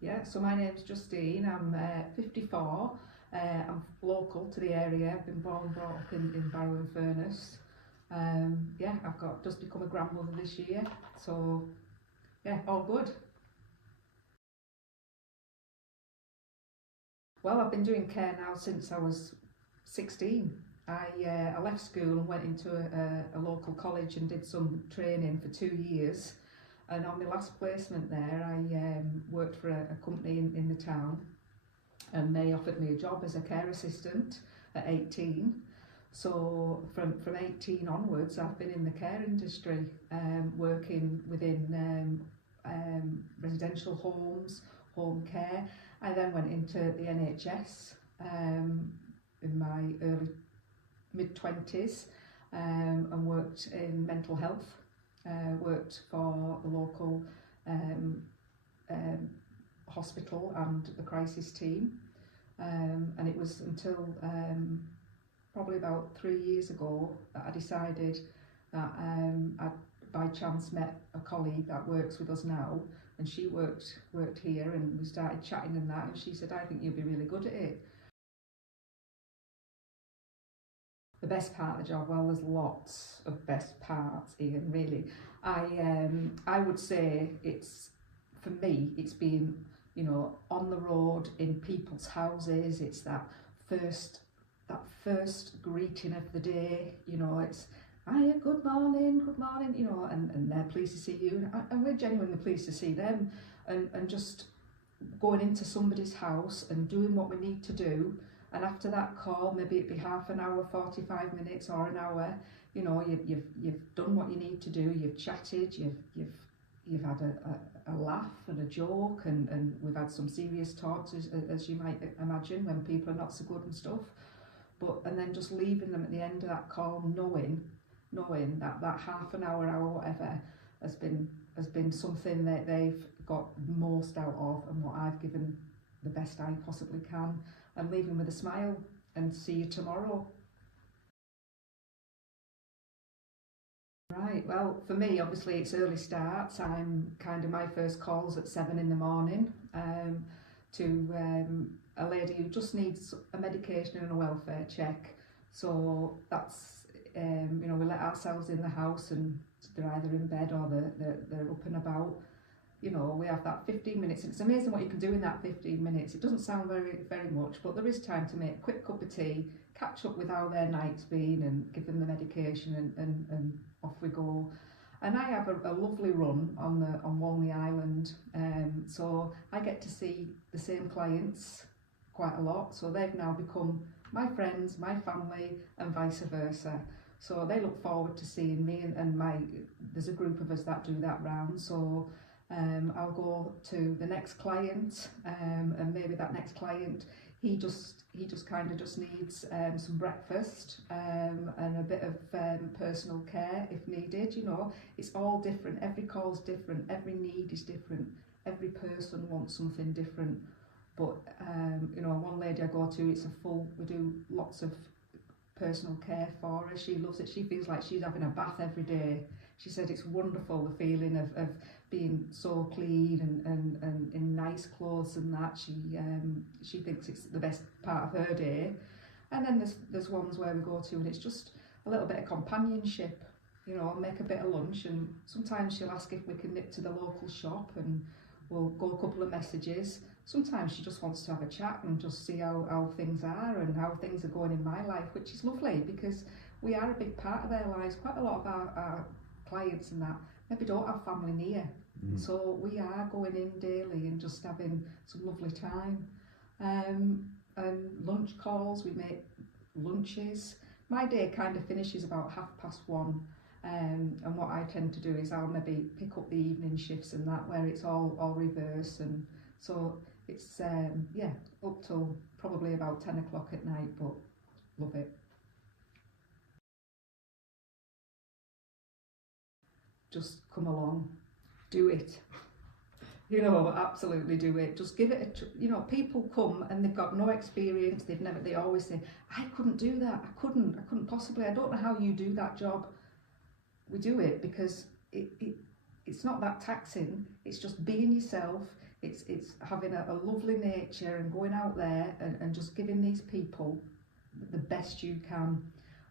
Yeah, so my name's Justine. I'm 54. I'm local to the area. I've been born and brought up in Barrow-in-Furness. Yeah, I've just become a grandmother this year. So yeah, all good. Well, I've been doing care now since I was 16. I left school and went into a local college and did some training for 2 years. And on my last placement there, I worked for a company in the town, and they offered me a job as a care assistant at 18. So from 18 onwards, I've been in the care industry, working within residential homes, home care. I then went into the NHS in my early mid-20s, and worked in mental health, worked for the local um, um, hospital and the crisis team, and it was until probably about 3 years ago that I decided that I'd by chance met a colleague that works with us now, and she worked here, and we started chatting and that, and she said, I think you'll be really good at it. The best part of the job, well, there's lots of best parts, Ian, really. I would say for me, it's being, on the road, in people's houses. It's that first greeting of the day, it's, hiya, good morning, and they're pleased to see you, and we're genuinely pleased to see them, and just going into somebody's house and doing what we need to do. And after that call, maybe it'd be half an hour, 45 minutes or an hour, you've done what you need to do, you've chatted, you've had a laugh and a joke, and we've had some serious talks, as you might imagine, when people are not so good and stuff. And then just leaving them at the end of that call, knowing that half an hour, whatever, has been something that they've got most out of, and what I've given the best I possibly can, and leaving with a smile, and see you tomorrow. Right, well, for me, obviously, it's early starts. I'm kind of, my first call's at 7 in the morning, to a lady who just needs a medication and a welfare check. So that's, we let ourselves in the house, and they're either in bed or they're up and about. We have that 15 minutes, and it's amazing what you can do in that 15 minutes. It doesn't sound very much, but there is time to make a quick cup of tea, catch up with how their night's been, and give them the medication, and off we go. And I have a lovely run on Walney Island, so I get to see the same clients quite a lot. So they've now become my friends, my family, and vice versa. So they look forward to seeing me, and there's a group of us that do that round. So I'll go to the next client, and maybe that next client, he just kind of just needs some breakfast, and a bit of personal care if needed. It's all different. Every call's different. Every need is different. Every person wants something different. But one lady I go to, we do lots of personal care for her. She loves it. She feels like she's having a bath every day. She said it's wonderful, the feeling of being so clean and in nice clothes, and that she thinks it's the best part of her day. And then there's ones where we go to, and it's just a little bit of companionship, make a bit of lunch, and sometimes she'll ask if we can nip to the local shop, and we'll go a couple of messages. Sometimes she just wants to have a chat and just see how things are and how things are going in my life, which is lovely, because we are a big part of their lives. Quite a lot of our clients and that maybe don't have family near, so we are going in daily and just having some lovely time. And lunch calls, we make lunches. My day kind of finishes about 1:30, and what I tend to do is I'll maybe pick up the evening shifts and that, where it's all reverse, and so it's up till probably about 10 o'clock at night, but love it. Just come along, do it. Absolutely do it. Just give it people come and they've got no experience. They always say, I couldn't do that. I couldn't possibly. I don't know how you do that job. We do it because it's not that taxing. It's just being yourself. it's having a lovely nature and going out there and just giving these people the best you can.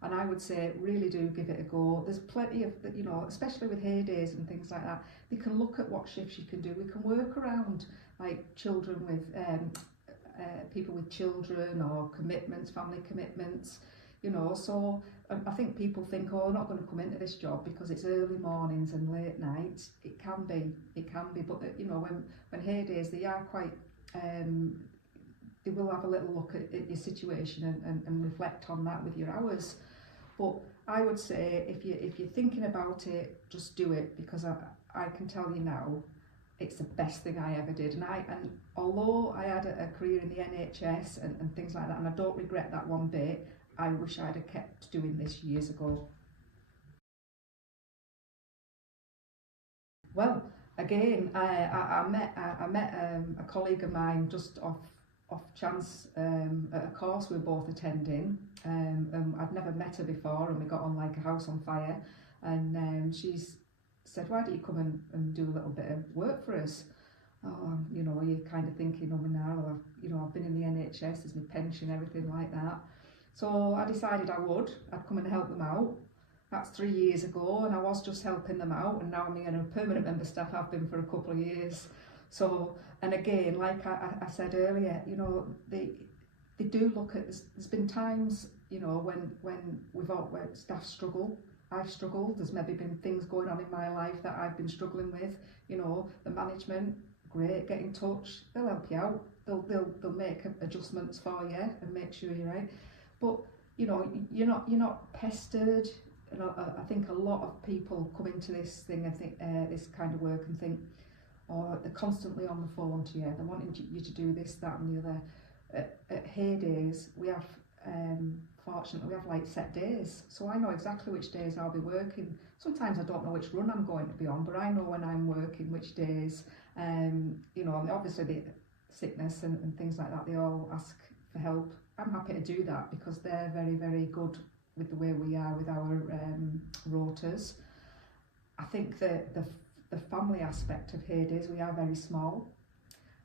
And I would say really do give it a go. There's plenty of, you know, especially with heydays and things like that, you can look at what shifts you can do. We can work around like children with people with children or commitments, family commitments, you know. So I think people think, oh, I'm not going to come into this job because it's early mornings and late nights. It can be, but you know, when heydays, they are quite, they will have a little look at your situation and reflect on that with your hours. But I would say if you're thinking about it, just do it, because I can tell you now, it's the best thing I ever did. And although I had a career in the NHS and things like that, and I don't regret that one bit, I wish I'd have kept doing this years ago. Well, again, I met a colleague of mine just off chance at a course we were both attending. I'd never met her before, and we got on like a house on fire. And she's said, "Why don't you come and do a little bit of work for us?" Oh, you know, you're kind of thinking, oh, now, well, I've been in the NHS, there's my pension, everything like that. So I decided I'd come and help them out. That's 3 years ago, and I was just helping them out, and now I'm a permanent member staff. I've been for a couple of years. So, and again, like I said earlier, you know, they do look at this. There's been times, you know, when where staff struggle. I've struggled. There's maybe been things going on in my life that I've been struggling with. You know, the management, great, get in touch. They'll help you out. They'll make adjustments for you and make sure you're right. But you know, you're not pestered. And I think a lot of people come into this thing, this kind of work, and think, oh, they're constantly on the phone to you. They're wanting you to do this, that, and the other. At heydays, we have, fortunately, we have like set days, so I know exactly which days I'll be working. Sometimes I don't know which run I'm going to be on, but I know when I'm working, which days. You know, and obviously the sickness and things like that, they all ask for help. I'm happy to do that because they're very, very good with the way we are with our rotas. I think that the family aspect of heydays, we are very small,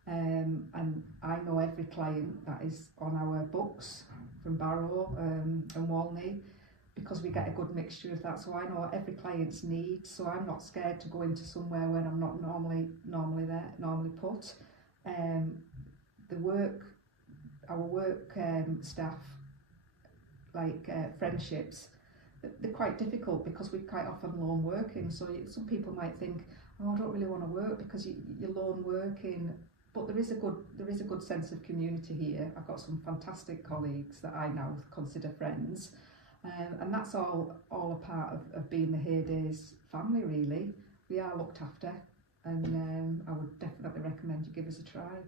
and I know every client that is on our books from Barrow and Walney, because we get a good mixture of that. So I know every client's needs, so I'm not scared to go into somewhere where I'm not normally put. Our work staff, like friendships, they're quite difficult because we're quite often lone working. So some people might think, oh, I don't really want to work because you're lone working. But there is a good sense of community here. I've got some fantastic colleagues that I now consider friends, and that's all a part of being the heydays family. Really, we are looked after, and I would definitely recommend you give us a try.